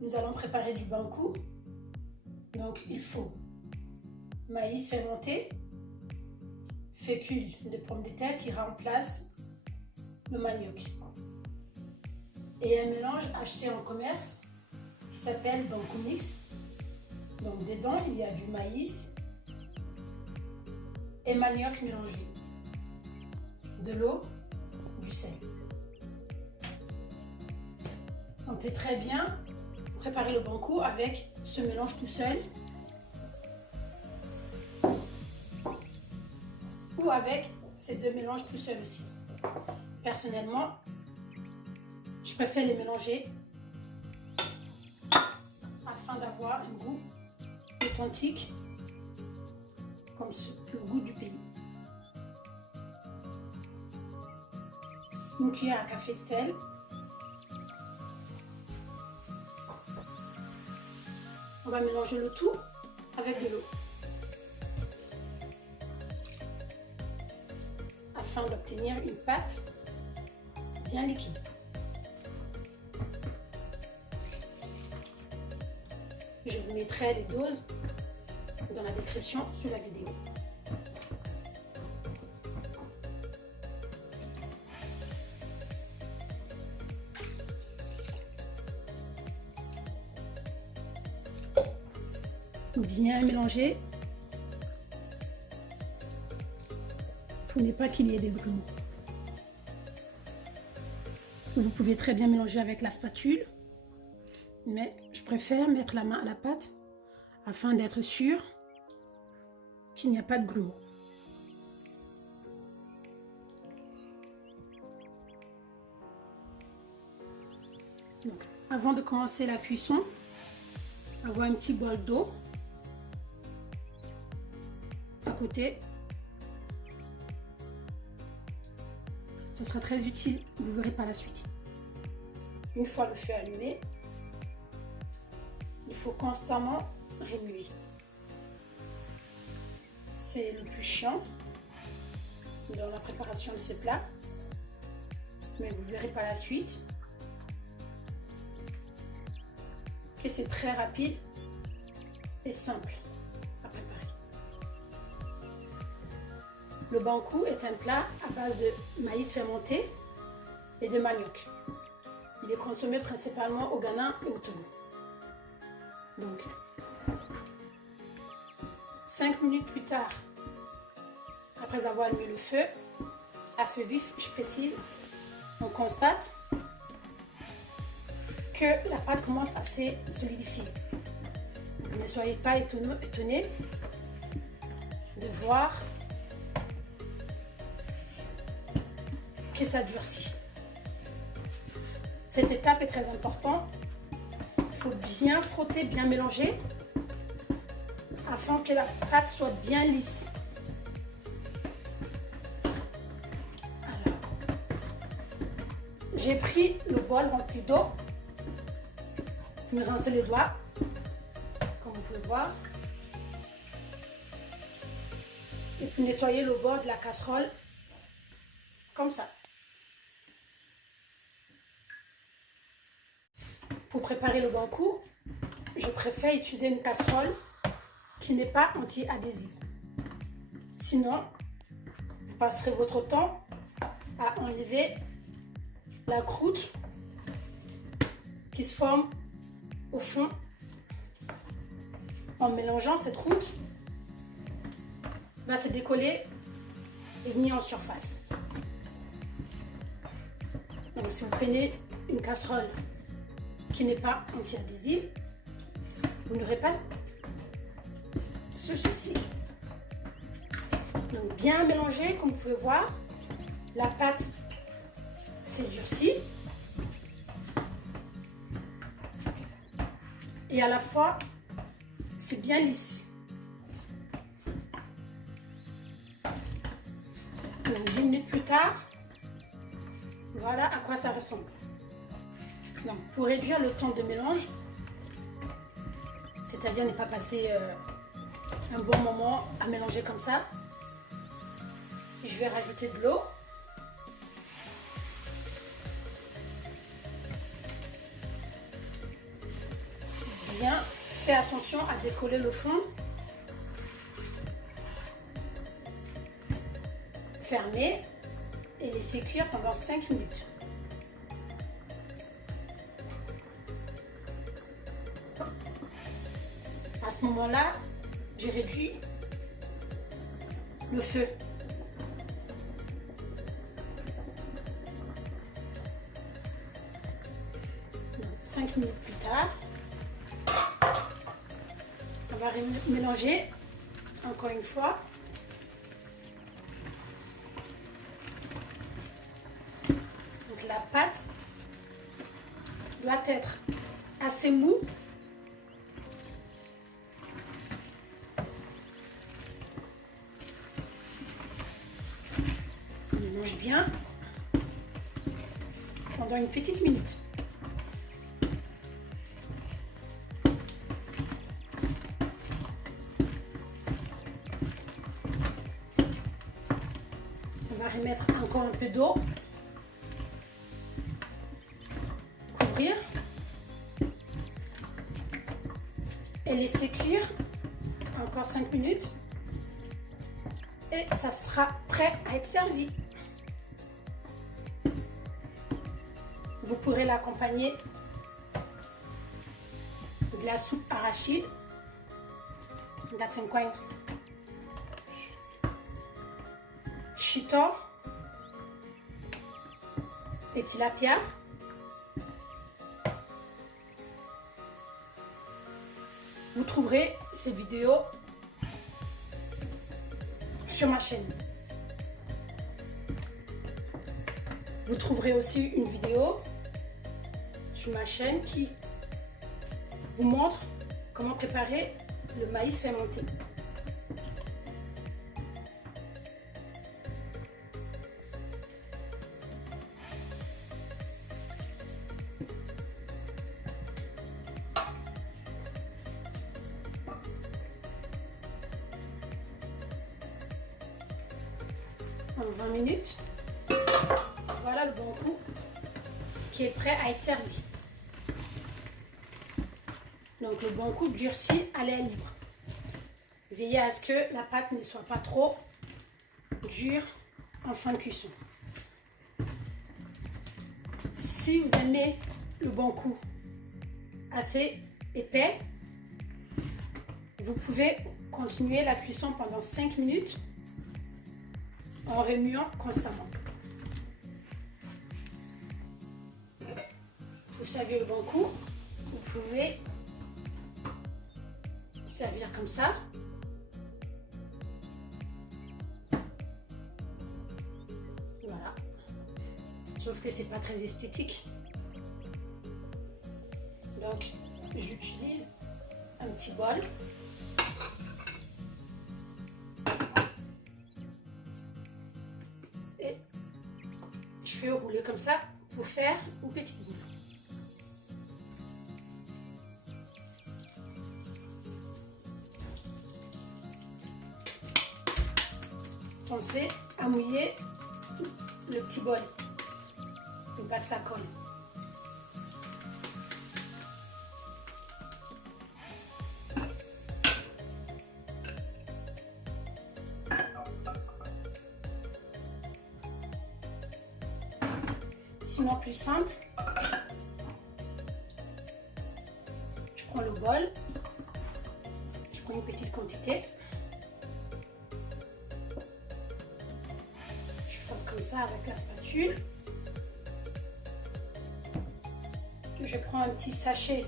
nous allons préparer du bankou. Donc il faut maïs fermenté, fécule de pommes de terre qui remplace le manioc. Et un mélange acheté en commerce qui s'appelle bankou mix. Donc dedans il y a du maïs et manioc mélangé, de l'eau, du sel. On peut très bien préparer le bankou avec ce mélange tout seul ou avec ces deux mélanges tout seul aussi. Personnellement, je préfère les mélanger afin d'avoir un goût authentique comme le goût du pays. Une cuillère à café de sel. On va mélanger le tout avec de l'eau afin d'obtenir une pâte bien liquide. Je vous mettrai les doses dans la description sous la vidéo. Bien mélanger pour ne pas qu'il y ait des grumeaux. Vous pouvez très bien mélanger avec la spatule, mais je préfère mettre la main à la pâte afin d'être sûr qu'il n'y a pas de grumeaux. Donc, avant de commencer la cuisson, avoir un petit bol d'eau à côté. Ça sera très utile, vous verrez par la suite. Une fois le feu allumé, il faut constamment remuer. C'est le plus chiant dans la préparation de ce plat, mais vous verrez par la suite que c'est très rapide et simple à préparer. Le bankou est un plat à base de maïs fermenté et de manioc. Il est consommé principalement au Ghana et au Togo. Donc, 5 minutes plus tard, après avoir allumé le feu, à feu vif, je précise, on constate que la pâte commence à se solidifier. Ne soyez pas étonnés de voir que ça durcit. Cette étape est très importante. Il faut bien frotter, bien mélanger afin que la pâte soit bien lisse. Alors, j'ai pris le bol rempli d'eau. Je me rince les doigts, comme vous pouvez voir. Et puis nettoyer le bord de la casserole, comme ça. Pour préparer le bankou, je préfère utiliser une casserole qui n'est pas anti-adhésive. Sinon, vous passerez votre temps à enlever la croûte qui se forme au fond. En mélangeant, cette croûte va se décoller et venir en surface. Donc si vous prenez une casserole qui n'est pas anti-adhésive, vous n'aurez pas ce souci. Donc bien mélanger, comme vous pouvez voir, la pâte s'est durcie et à la fois c'est bien lisse. Donc 10 minutes plus tard, voilà à quoi ça ressemble. Donc, pour réduire le temps de mélange, c'est-à-dire ne pas passer un bon moment à mélanger comme ça, je vais rajouter de l'eau. bien, fais attention à décoller le fond. Fermez et laissez cuire pendant 5 minutes. À ce moment-là, j'ai réduit le feu. Donc, 5 minutes plus tard, on va mélanger encore une fois. Donc la pâte doit être assez mou. On mélange bien pendant une petite minute. On va remettre encore un peu d'eau. Couvrir. Et laisser cuire encore 5 minutes. Et ça sera prêt à être servi. Vous pourrez l'accompagner de la soupe arachide. Shito et tilapia. Vous trouverez ces vidéos sur ma chaîne. Vous trouverez aussi une vidéo sur ma chaîne qui vous montre comment préparer le maïs fermenté. En 20 minutes, voilà le bon coup qui est prêt à être servi. Donc le bon coup durci à l'air libre. Veillez à ce que la pâte ne soit pas trop dure en fin de cuisson. Si vous aimez le bon coup assez épais, vous pouvez continuer la cuisson pendant 5 minutes en remuant constamment. Vous savez le bon coup, vous pouvez servir comme ça. Voilà. Sauf que c'est pas très esthétique. Donc j'utilise un petit bol. Et je fais rouler comme ça pour faire une petite boule. Pensez à mouiller le petit bol pour pas que ça colle. Sinon plus simple, je prends le bol, je prends une petite quantité. Comme ça avec la spatule. Je prends un petit sachet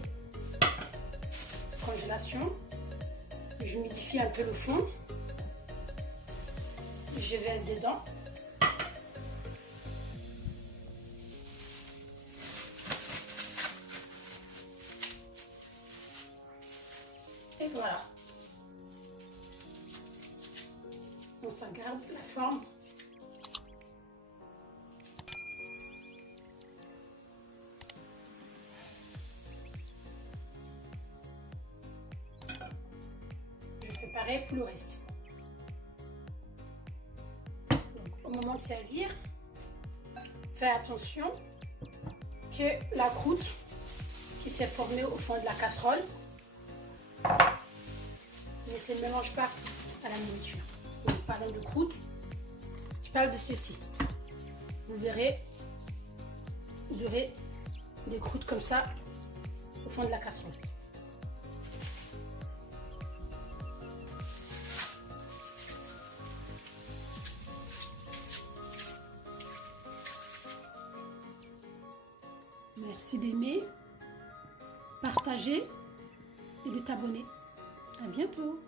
congélation, je humidifie un peu le fond, je verse dedans. Et voilà. On s'en garde la forme. Pareil pour le reste. Donc, au moment de servir, faites attention que la croûte qui s'est formée au fond de la casserole mais ça ne mélange pas à la nourriture. Donc, parlant de croûte, je parle de ceci. Vous verrez, vous aurez des croûtes comme ça au fond de la casserole. Merci d'aimer, partager et de t'abonner. À bientôt.